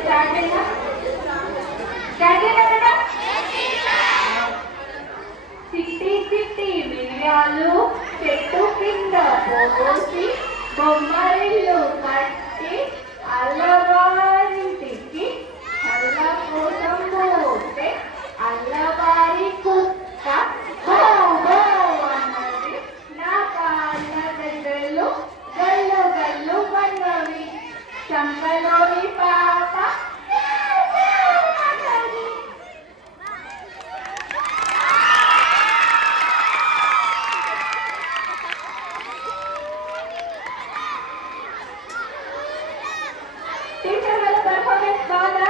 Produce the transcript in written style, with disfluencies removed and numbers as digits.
Start అయినా start అయినా కదా. చిట్టి చిట్టి మిరియాలు చెట్టు కింద పోసి బొమ్మరిల్లు కట్టి అల్లవారింటికి అల్ల కోసం పోతే అల్లవారి కుక్క హో హో అన్నది. నా కాళ్ళ దగ్గరలు గల్లు గల్లు పన్నవి. చంపలోని పాప అన్నది. టీచర్ వాళ్ళ పర్ఫార్మెన్స్ బాగా